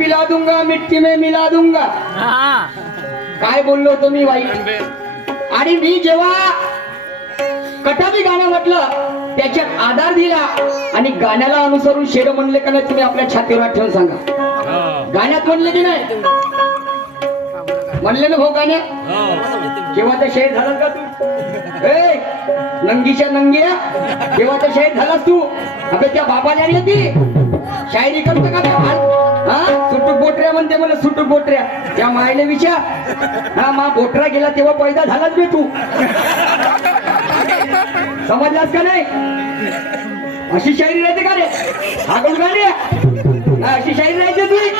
पिला दूंगा मिट्टी में मिला दूंगा. काय बोललो होतो मी बाई. आणि मी जेव्हा कटाबी गाणं म्हटलं त्याच्यात आधार दिला आणि गाण्याला अनुसरून शेर म्हणले का नाही तुम्ही आपल्या छातीवर हात ठेवून सांगा. गाण्यात म्हणले की नाही म्हणले ना भाऊ गाण्यात. केव्हा तर शेर झाला का तू ए नंगीच्या नंगिया केव्हा तर शेर झालास तू. अबे त्या बाबाने आणली ती शायरी करतो का हा सुटूक बोटऱ्या म्हणते मला सुटूक बोटऱ्या. त्या मायले विचार हा मा बोटरा गेला तेव्हा पैदा झालाच बे तू. समजलास का नाही. अशी शायरी राहते का रे आगल गाडी अशी शायरी राहते तुझी.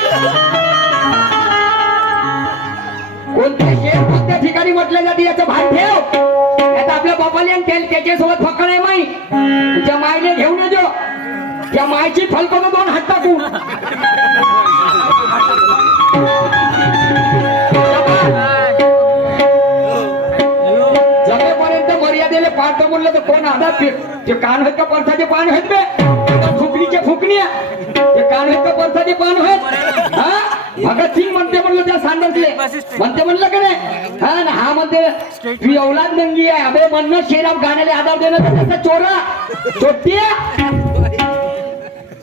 कोणत्या शेर कोणत्या ठिकाणी म्हटलं जाते याचं भान ठेव. आता आपल्या बापाले आणि त्याच्यासोबत फक्त नाही माई त्या मायने घेऊन येतो त्या मायची फलकं दोन हात टाकू. जमेपर्यंत मर्यादेला पाहतो म्हणलं तर कोण आधार ते कान आहेत का परसाचे पान आहेत बे फुकणीच्या फुकण्या ते कान आहेत का परसाचे पान आहेत. हा भगतसिंग म्हणते म्हणलं त्या सांडसले म्हणते म्हणलं का नाही. हा ना हा म्हणते तू औलाद नंगी आहे. अबे म्हणणं शेराव गाण्याला आधार देणं तर त्याचा चोरा चोट्टी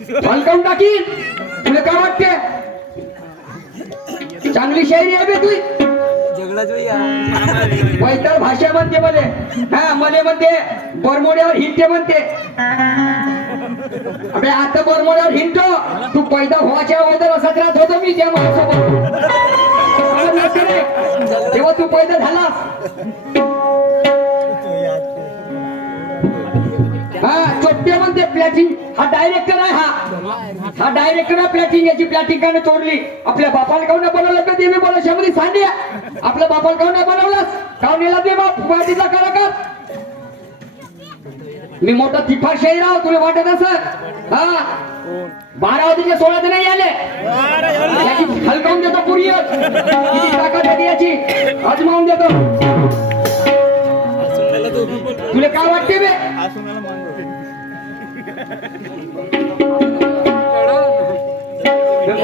फलकावून टाकीन. तुला काय वाटते चांगली शायरी आहे बे तुझी. पैतर भाषा म्हणते मले हा मले म्हणते बरमोड्यावर हिंडते म्हणते. अबे आता बरमोड्यावर हिंडतो तू पैदा व्हायच्या अगोदर असाच राहत होतो मी त्या माणसासोबत. तेव्हा तू पैदा झालास. हा चोट्टे म्हणते प्लॅटिंग हा डायरेक्टर आहे. हा डायरेक्टर आहे प्लॅटिंग. याची प्लॅटिंग काने चोरली. आपल्या बापाला काऊन बनवलं का ते मी बोला शब्दी सांड्या आपल्या बापाला काऊन बनवलास काऊन नेला ते बाप पार्टीचा कलाकार. मी मोठा तिफा शाहीर आहो तुला वाटत असं. हा 12 वाजता 16 ते नाही आले याची हलकावून देतो पुरी किती ताकद आहे याची आजमावून देतो. तुला काय वाटते बे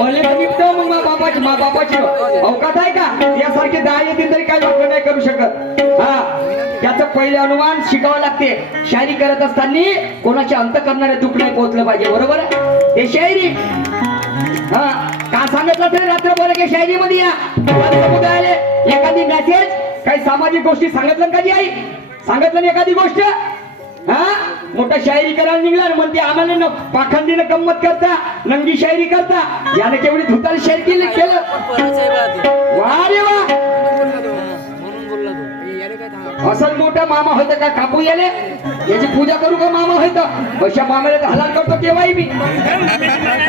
मले निघतो मग मा बापाची अवकात आहे का यासारखे 10 येतील तरी काही वाटलं नाही करू शकत. हा त्याचं पहिले अनुमान शिकावं लागते. शायरी करत असताना कोणाच्या अंत करणारे दुःख नाही पोहोचलं पाहिजे. बरोबर आहे हे शायरी. हा का सांगितलं तरी रात्र बोला की शायरी मध्ये या समुदायाले एखादी मेसेज काही सामाजिक गोष्टी सांगितलं कधी आई सांगितलं ना एखादी गोष्ट. हा मोठा शायरी करायला निघला म्हणते आम्हाला पाखंडीनं गंमत करता नंगी शायरी करता. याने केवढी धुताल शायरी केलं वा रे वा. असं मोठा मामा होता का कापू याले याची पूजा करू का मामा होता अशा मामाला तर हलाल करतो केव्हाही मी.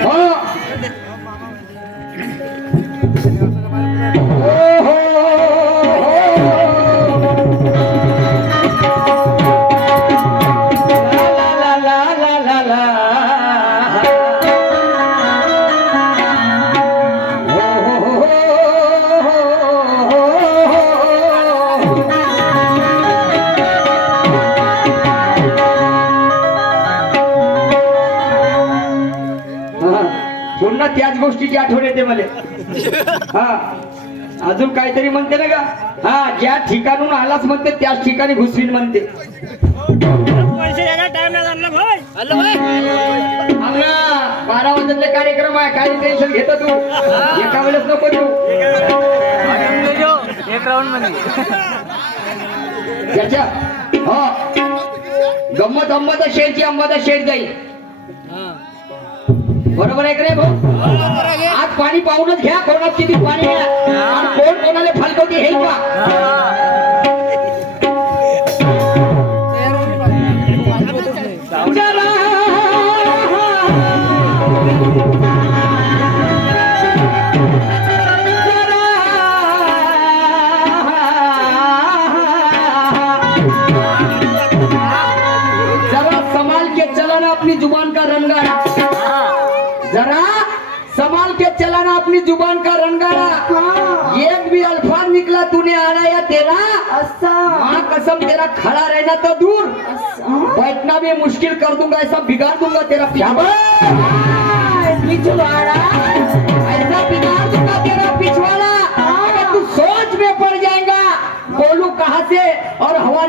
हो पुन्हा त्याच गोष्टीची आठवण येते मला. हा अजून काहीतरी म्हणते ना का. हा ज्या ठिकाणून आलाच म्हणते त्याच ठिकाणी घुसवीन म्हणते. आमना 12 वाजले कार्यक्रम आहे काही टेन्शन घेत तू एका वेळेस नको तू. त्याच्या हो गंमत अंबादा शेरची अंबादा शेर जाईल. बरोबर आहे का रे भाऊ. आज पाणी पाहूनच घ्या कोणात किती पाणी आणि कोण कोणाला फलकवती हे का. जरा संभाल के चलाना अपनी जुबान का रंगाना. जरा संभाल के चलाना अपनी जुबान का रंगाना. एक भी अल्फाज निकला तूने आना या तेरा माँ कसम तेरा खड़ा रहना तो दूर बैठना भी मुश्किल कर दूंगा. ऐसा बिगाड़ दूंगा तेरा पिछवाड़ा ऐसा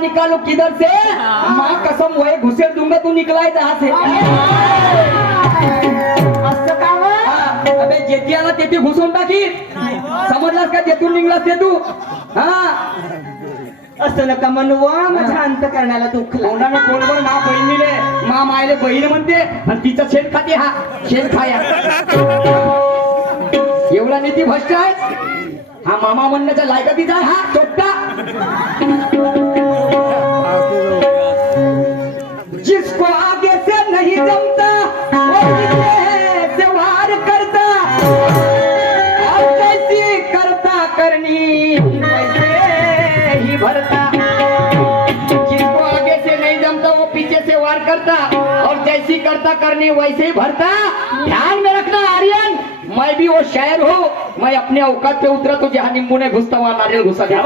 निकालो किधर से, माँ कसम वही घुसेर दूंगा तू निकला है जहाँ से. असं का व? हा, अबे जेती आला तेथे घुसून टाकी. समजलास का जेथून निघलास ते तू. हा असं नका म्हणू व, माझ्या अंतकरणाला दुखला. कोणाला कोणवर मा बहिणीले मा मायले बहीण म्हणते आणि तिचं शेण खाते. हा शेण खाया एवढा नीती भ्रष्ट आहे. हा मामा म्हणण्याच्या लायकातीचा आहे. हा चोट्टा जिसको आगे से नहीं जमता वो पीछे से वार करता और कैसी करता करनी वैसे ही भरता. जिसको आगे से नहीं जमता वो पीछे से वार करता और जैसी करता करनी वैसे ही भरता. ध्यान में रखना आर्यन, मैं भी वो शायर हूँ. मैं अपने औकात पे उतरा तो जहाँ नींबू ने घुसता वहाँ नारियल घुसा गया.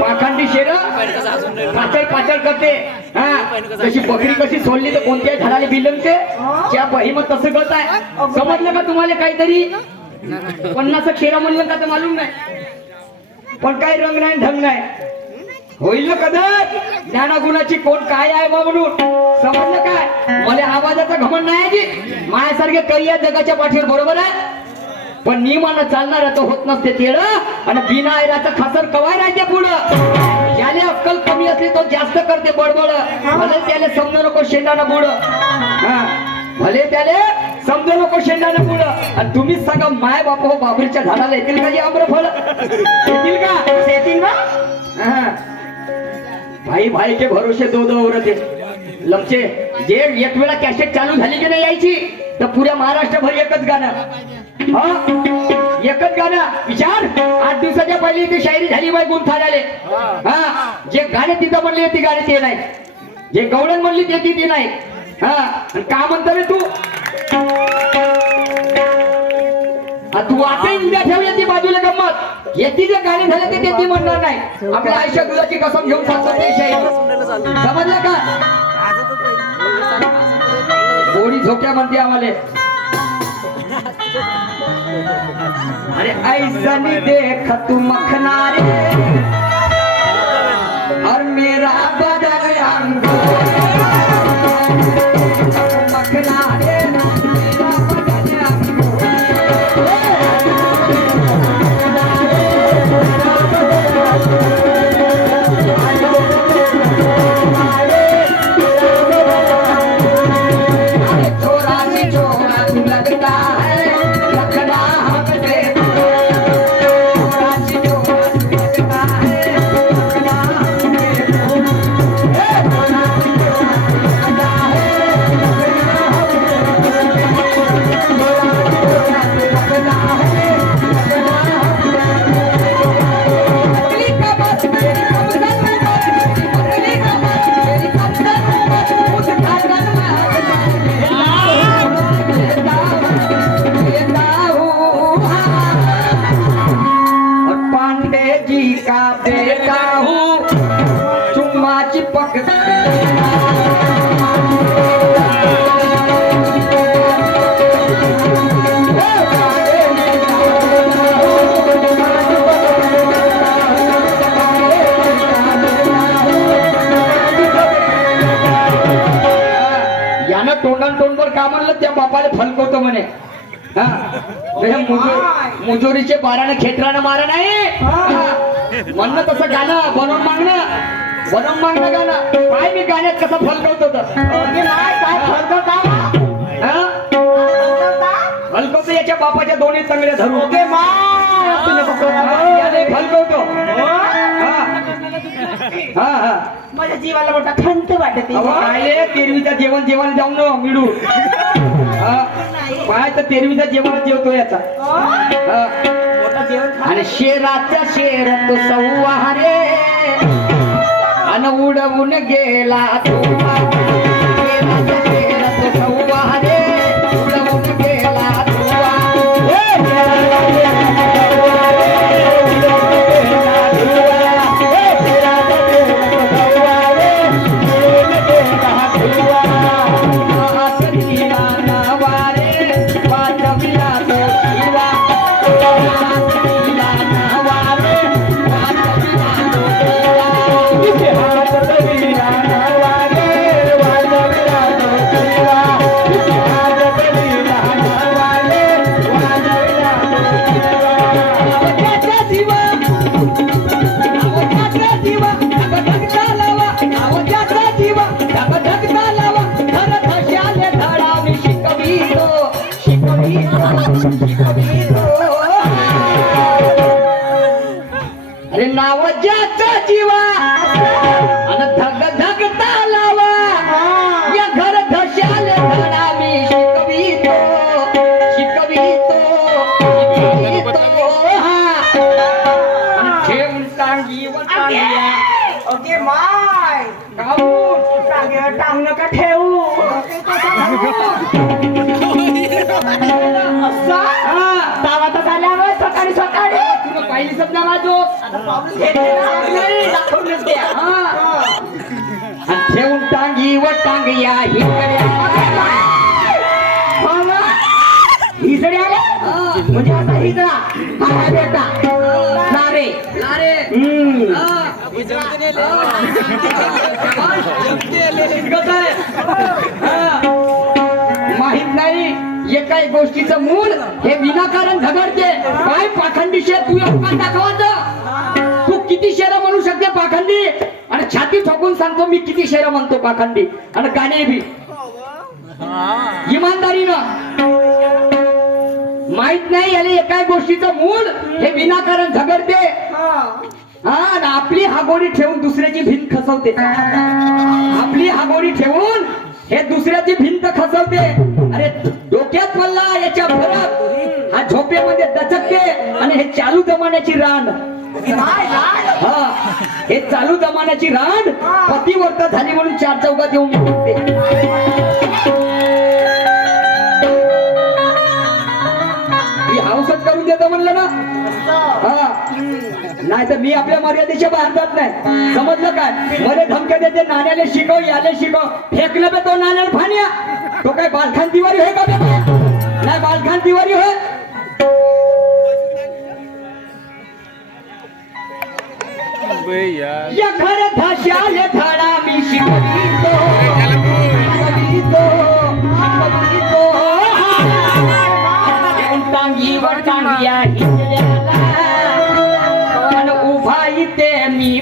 पाखंडी शेर पाचल पाचल करते. हा कशी बकरी कशी सोडली तर कोणत्याही झाडाला बिलमते. त्या बही मग तसं करत आहे. समजलं का तुम्हाला काहीतरी 50 खेळा म्हणलं का तर मालूम नाही. पण काही रंग नाही ढंग नाही. होईल ना कदर ज्ञानागुणाची कोण काय आहे बा म्हणून. समजलं काय. मला आवाजाचा घमंड नाही जी. माझ्यासारखे काही या जगाच्या पाठीवर बरोबर आहे. पण नियमानं चालणार तर होत नसते तेळ आणि बिना ऐराचा खासर कवाय राहते पुढं. ज्याने अक्कल कमी असली तो जास्त करते बडबड. भले त्याला समजू नको शेंडानं बुड. भले त्याले समजू नको शेंडानं बुड. आणि तुम्हीच सांगा माय बाप हो बाबरीच्या झाडाला येतील का जे आम्रफळ येतील का. येतील ना. भाई भाई के भरोसे दो दो औरत लमचे. जे एक वेळा कॅसेट चालू झाली की नाही यायची तर पुऱ्या महाराष्ट्रभर एकच गाणं. हा एकच गाणं. विचार 8 दिवसाच्या पहिले ती शायरी झाली बाई गुंठा झाले. हा जे गाणे तिथं म्हणले ती गाणी ते नाही. जे गवळण म्हणली ते ती नाही. हा का म्हणतो रे तू. तू आता उद्या ठेवूया ती बाजूला गंमत. येती जे गाणी झाले ते ती म्हणणार नाही. आपल्या आयुष्यात दुधाची कसम घेऊन सांगतो ते शायरी. समजलं का. गोडी झोक्या म्हणते आम्हाला. अरे ऐसा नहीं देख तू मखना रे और मेरा बदन मखना रे मेरा तोंडवर का म्हणलं त्या बापाला फलकवतो म्हणे. मुजोरीचे बारानं खेटरानं मारा नाही म्हणणं तसं गाणं बनवून मागणं गाणं. काय मी गाण्यात कसं फलकवतो फलकवतो याच्या बापाच्या दोन्ही चांगल्या धरून फलकवतो. माझ्या जीवाला मोठा खंत वाटते. काय तेरवीचं जेवण जाऊन न मिळू. काय तर तेरवीचं जेवण जेवतो याचा. आणि शेराच्या शेर तो सव्वारे अन उडवून गेला तो. शेराच्या शेर तो सव्वारे उडवून गेला तो. अरे नाव ज्याचा जीवा आणि धग धगता लावा या घर धशाल धडा मी शिकवितो शिकवितो शिकवितो आणि ठेवून टांगी व टांग्या ओके माय काहून टांगे टांग नका ठेवू असा तावाता झाल्यावर सकाळी सकाळी तुला पाहिली सध्या माझो दाखवूनच द्या आणि ठेवून टांगी व टांगया हिजडे आले म्हणजे आता हिजडा हा बेटा नारे नारे माहित नाही एकाही गोष्टीचं मूळ हे विनाकारण झगडते काय पाखंडी शेर तू एवढं दाखवायचं तू किती शेर म्हणू शकते पाखंडी आणि छाती ठोकून सांगतो मी किती शेर म्हणतो पाखंडी आणि गाणे बी इमानदारीनं माहित नाही याला एकाही गोष्टीचं मूळ हे विनाकारण झगडते हा आणि आपली हागोडी ठेवून दुसऱ्याची भिंत खसवते आपली हागोडी ठेवून हे दुसऱ्याची भिंत खसवते अरे डोक्यात पडला याच्या फरक हा झोपेमध्ये दचकते आणि हे चालू जमान्याची रांड हा हे चालू जमान्याची रांड पतिव्रता झाली म्हणून चार चौकात येऊन निघते हाऊसच करून देतो म्हणलं ना हा नाही तर मी आपल्या मर्यादेच्या बाहेर जात नाही समजलं काय मध्ये धमक्या देते नाण्याला शिकव याले शिकव फेकलं बे तो नाण्याला फाण्या तो काय बालखान तिवारी होय का बे नाही बालखान तिवारी होय या घर धाशाले धाडा मी शिकवितो शिकवितो शिकवितो टांगी वर टांग्या हिजल्याला पण उभा इथे मी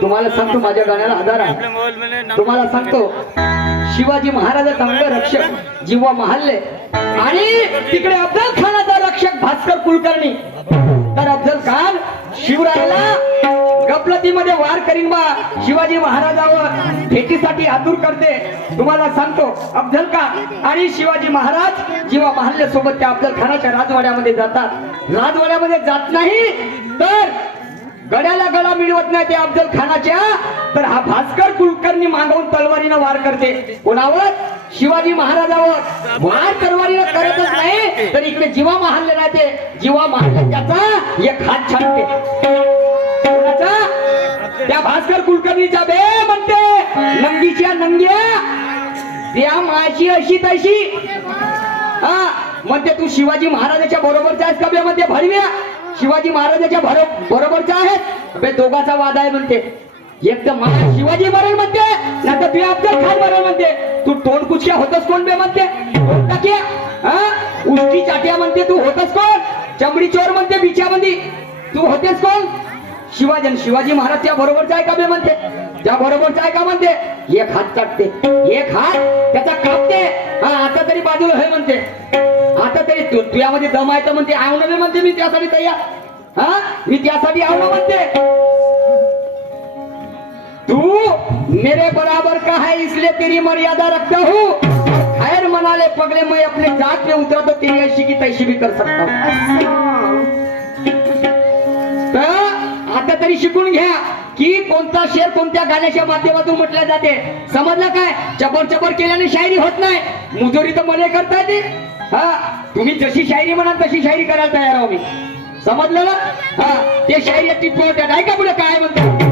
तुम्हाला सांगतो माझ्या गाण्याला आधार आहे तुम्हाला सांगतो शिवाजी महाराजाचा अंगरक्षक जीवा महाल्ले आणि तिकडे अफजल खानाचा रक्षक भास्कर कुलकर्णी तर अफजल खान शिवरायाला गफलतीमध्ये वार करीन बा शिवाजी महाराजावर भेटीसाठी आतुर करते तुम्हाला सांगतो अफजल खान आणि शिवाजी महाराज जीवा महाल्ले सोबत त्या अफजल खानाच्या राजवाड्यामध्ये जातात राजवाड्यामध्ये जात नाही तर गड्याला गळा मिळवत नाही ते अफजल खानाच्या तर हा भास्कर कुलकर्णी मागवून तलवारीनं वार करते कोणावर शिवाजी महाराजावर वार तलवारीनं करतच नाही तर इकडे जीवा महाल्ले राहते जीवा महाल्ले त्याचा एक हात छाटते कोणाचा त्या भास्कर कुलकर्णीचा बे म्हणते नंगीच्या नंग्या त्या माशी अशी तशी हा म्हणते तू शिवाजी महाराजाच्या बरोबरचा आहेस का बे म्हणते भरव्या शिवाजी महाराजाच्या बरोबरचा आहे बे दोघाचा वाद आहे म्हणते एक तर मला शिवाजी मरण म्हणते नाही तर तू अफजल खान मरण म्हणते तू तोंड कुचक्या होतस कोण बे म्हणते तोंड टाक्या उष्टी चाट्या म्हणते तू होतस कोण चमडी चोर म्हणते बिच्यामध्ये तू होतेस कोण शिवाजी महाराज त्या बरोबरचा आहे का बे म्हणते त्या बरोबरचा आहे का म्हणते एक हात चाटते एक हात त्याचा कापते हा आता तरी बाजूला होय म्हणते आता तरी तुझ्यामध्ये दम आहे तर म्हणते आवणं म्हणते मी त्यासाठी तयार हा मी त्यासाठी आवणं म्हणते तू मेरे बराबर का है इसलिए तेरी मर्यादा रखता हूँ खैर मनाले पगले मैं अपने जात में उतरा तो तेरी ऐसी की तैसी भी कर सकता हूँ तर आता तरी शिकून घ्या की कोणता शेर कोणत्या गाण्याच्या माध्यमातून म्हटल्या जाते समजलं काय चबर चबर केल्याने शायरी होत नाही मुजोरी तर मला करता येते हा तुम्ही जशी शायरी म्हणाल तशी शायरी करायला तयार आहो मी समजलं ना हा ते शायरी टिपवत्या नाही का पुढे काय म्हणतात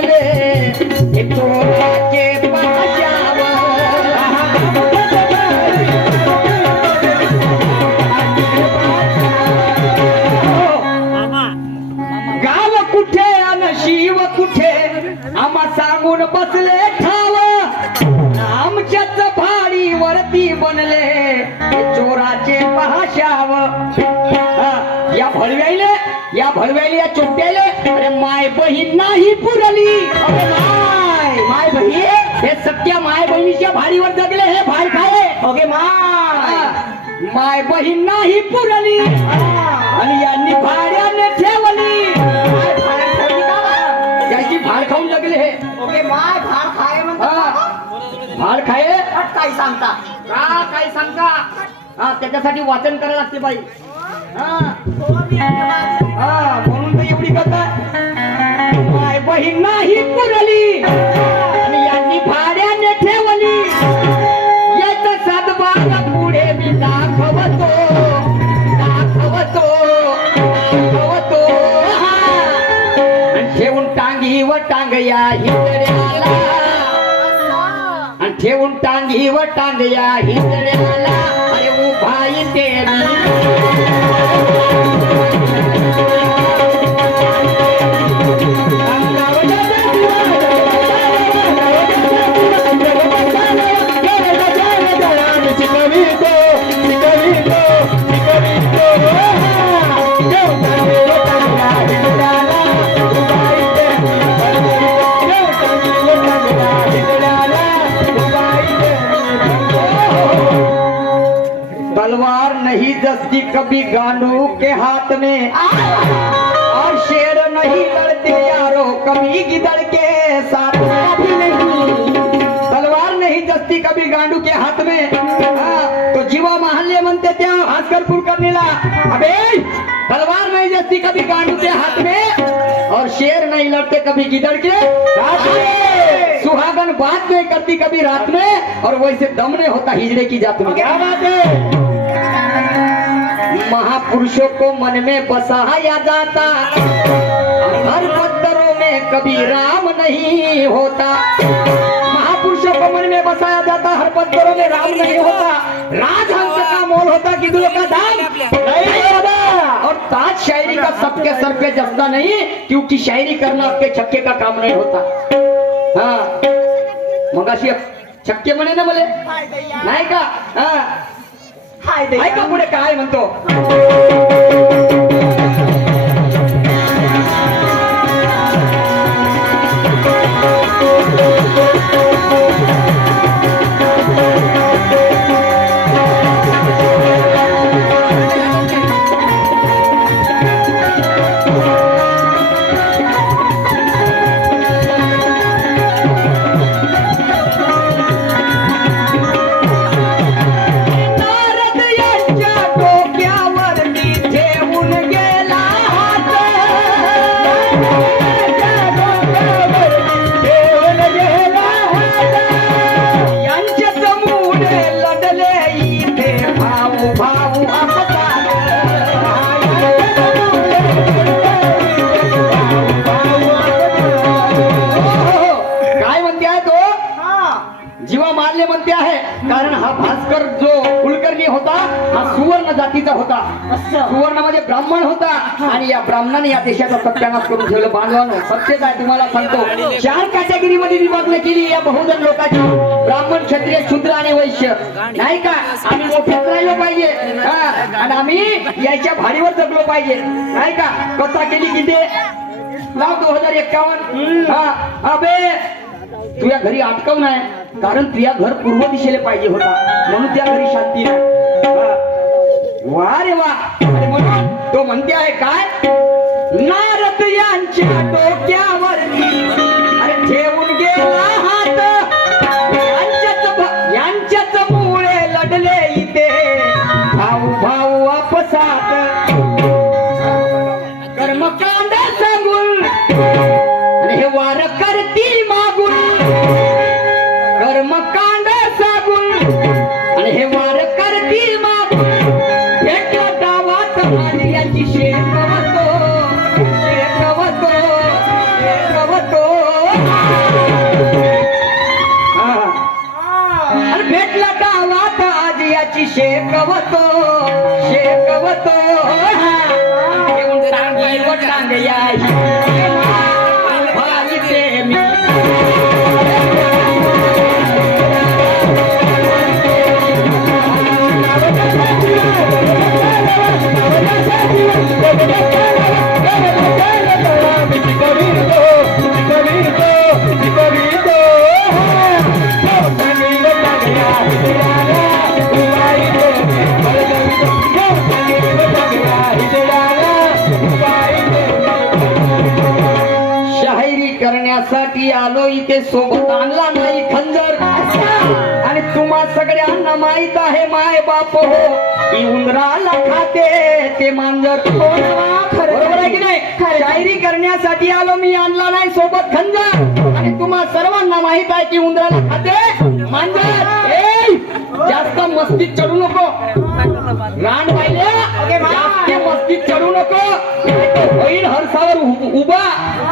बनले हे चोराचे पाशावर. गाव कुठे अन शिव कुठे आम्हा सांगून बसले ठाव. आमच्याच भाडीवरती बनले हे चोराचे पाशाव. या भडव्याले या चोट्याले अरे माय बहीण नाही पुरली. अरे माय बहीण हे सख्या माय बहिणीच्या भाडीवर जगले हे भाड खाये. ओके माय बहीण नाही पुरली आणि यांनी भाड्याने ठेवली. याची भाड खाऊन जगले हे. ओके भाड खाय भाड खाये काय सांगता काय सांगता. त्याच्यासाठी वाचन करायला लागते बाई. म्हणून तर एवढी कथा. माय बहीण नाही पुरली आणि यांनी भाड्याने ठेवली. याचा सातबारा पुढे मी दाखवतो. आणि ठेवून टांगी व टांग या हिंदड्याला. आणि ठेवून टांगी व टांग या हिंदड्याला. अरे उभा इथे तलवार नहीं जसती कभी गांडू के हाथ में. और शेर नहीं लड़ती यारो कभी गिदड़ के साथ में. तलवार नहीं जसती कभी गांडू के हाथ में. तो जीवा महल्ले म्हणते त्या भास्कर कुलकर्णीला अबे तलवार नहीं जसती कभी गांडू के हाथ में और शेर नहीं लड़ते कभी गिदड़ के साथ में. सुहागन बात नहीं करती कभी रात में और वैसे दम नहीं होता हिजड़े की जात में. क्या बात है. महापुरुषों को मन में बसाया जाता. हर पत्थरों में कभी राम नहीं होता. महापुरुषों को मन में बसाया जाता. हर पत्थरों में राम नहीं होता. राजहंस का मोल होता गिद्धों का दाम नहीं होता. और ताज शायरी का सबके सर पे जसता नहीं क्योंकि शायरी करना आपके छक्के का काम नहीं होता. मग अशी छक्के म्हणे ना मले नाही का. ऐका पुढे काय म्हणतो. कारण हा भास्कर जो कुलकर्णी होता हा सुवर्ण जातीचा होता. सुवर्ण म्हणजे ब्राह्मण होता आणि या ब्राह्मणाने या देशाचा सत्यानाश करून ठेवलं. बांधवानो सत्य काय तुम्हाला सांगतो. 4 कॅटेगरी मध्ये विभागणी केली या बहुजन लोकांची. ब्राह्मण क्षत्रिय शूद्र आणि वैश्य नाही का. आम्ही मोठ्यात राहिलो पाहिजे आणि आम्ही याच्या भाडीवर जगलो पाहिजे नाही का. कथा केली किती लाव 2051. अबे तुझ्या घरी अटकव नाही कारण तुझ्या घर पूर्व दिशेला पाहिजे होता म्हणून त्या घरी शांती नाही. वा रे वा. म्हणून तो म्हणते आहे काय नारद यांच्या डोक्यावरती अरे ठेवून गेला हात. यांच्याच मुळे लढले इथे भाऊ भाऊ आपसात. कर्मकांड सांगून आणि हे वार करती मागून. कर्मकांड सांगून आणि हे वार करती मागून. एका डावात माझी याची शेकवतो शेकवतो शेकवतो. शेकवतो शेकवतो घेऊन टांगी व टांग याही भाईचे मी शाहिरी करण्यासाठी आलो इथे सोबत आणला नाही खंजर आणि तुम्हा सगळ्यांना माहित आहे माय बाप हो की उंदराला खाते ते मांजर बरोबर आहे की नाही शायरी करण्यासाठी आलो मी आणला नाही सोबत खंजर आणि तुम्हा सर्वांना माहित आहे की उंदराला खाते मांजर ए जास्त मस्तीत चढू नको रान पाहिले जास्त मस्तीत चढू नको होईन हरसावर उभा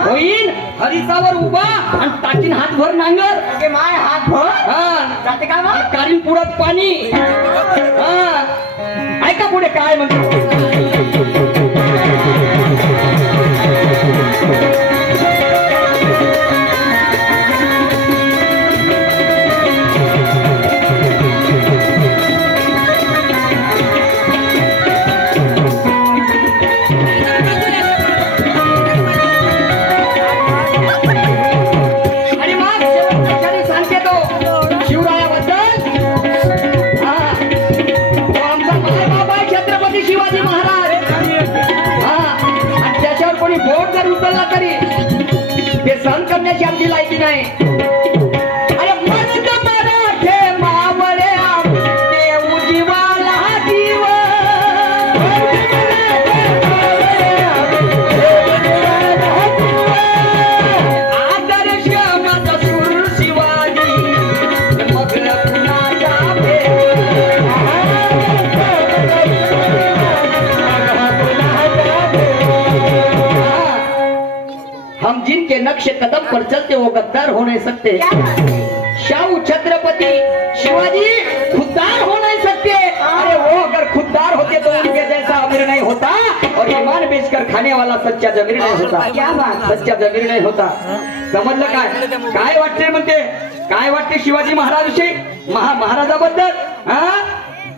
होईन हरिसावर उभा आणि टाकीन हातभर नांगर माय हात भर हा जाते का मग? काढीन पुढत पाणी हा ऐका पुढे काय म्हणतो आणि मग शेवटच्या क्षणी सांगते तो शिवरायाबद्दल हा तो आमचा मायबाप आहे छत्रपती शिवाजी महाराज हा आणि त्याच्यावर कोणी बोट जर उचलला तरी ते सहन करण्याची आमची लायकी नाही अरे मस्त मराठे मावळे देऊ जीवाला जीव आदर्श माझा सूर शिवाजी मग कुणाचा हम जिनके नक्शे कदम पर चलते वो गद्दार हो नहीं सकते शाहू छत्रपति शिवाजी खुददार हो नहीं सकते अरे वो अगर खुददार होते तो उनके जैसा अमीर नहीं होता और ईमान बेचकर खाने वाला सच्चा जमीर नहीं होता क्या बात? सच्चा जमीर नाही होता समजलं काय वाटते म्हणते काय वाटते शिवाजी महाराजाविषयी महाराजाबद्दल हा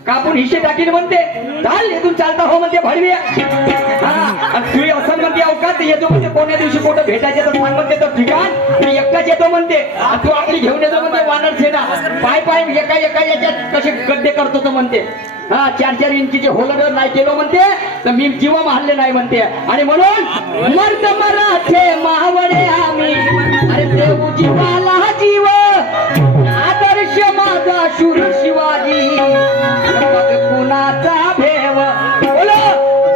कापून हिशे टाकीन म्हणते चाल इथून चालता हो म्हणते भडवी तुझी असं म्हणते अवकात येतो म्हणते कोण्या दिवशी कुठं भेटायचे तर सांग म्हणते तर ठिकाण मी एकटाच येतो म्हणते तू आपली घेऊन येतो म्हणते वानर सेना पाय पाय एका एका याच्यात कसे गड्डे करतो तो म्हणते हा 4-4 इंचीचे होलडर नाही केलो म्हणते तर मी जीवा मारले नाही म्हणते आणि म्हणून मर्द मराठे मावळे आम्ही अरे देऊ जीवाला जीव आदर्श माझा शूर शिवाजी मग कुणाचा भेव बोलो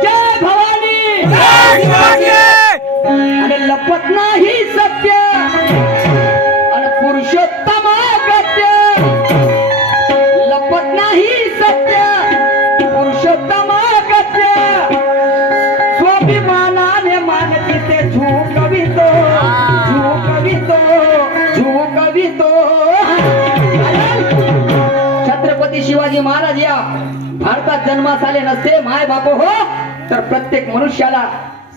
जय भवानी आणि लपत नाही सत्य आणि पुरुषोत्तम गत्य लपत नाही सत्य पुरुषोत्तम गत्य स्वाभिमानाने मानती ते झुकवितो छत्रपती शिवाजी महाराज या भारतात जन्मास आले नसते माय बाप हो तर प्रत्येक मनुष्याला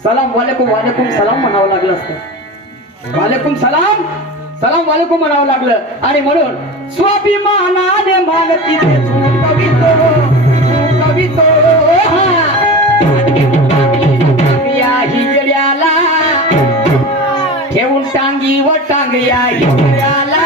सलाम वालेकुम वालेकुम सलाम म्हणावं लागलं असतं वालेकुम सलाम सलाम वालेकुम म्हणावं लागलं आणि म्हणून स्वाभिमानाने मानती ते झुकवितो या हिजड्याला ठेवून टांगी व टांग या हिजड्याला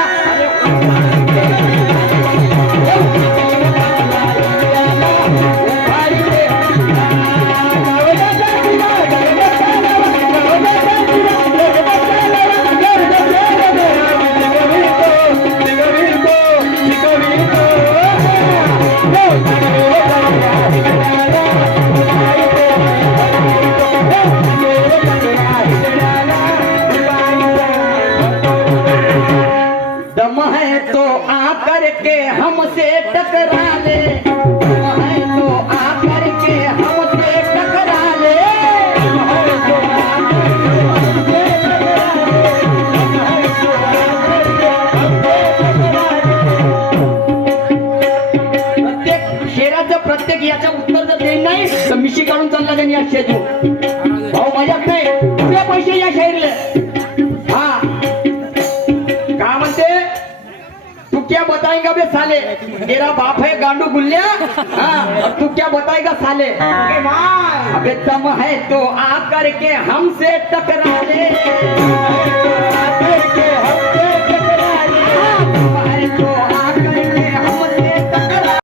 दम है तो आकर के हमसे टकरा ले दम है तो आकर के हमसे टकरा ले प्रत्येक शेराचं प्रत्येक याचं उत्तर जर देईन नाही तर मिशी काढून चालला त्यांनी अक्षय तू भाऊ मजाक नाही तुझे पैसे या शाहीरले हा काय म्हणते तू क्या बताएगा बे साले तेरा बाप है गांडू गुल्ल्या हाँ और तू क्या बताएगा साले अबे दम है तो आ करके हमसे टकरा ले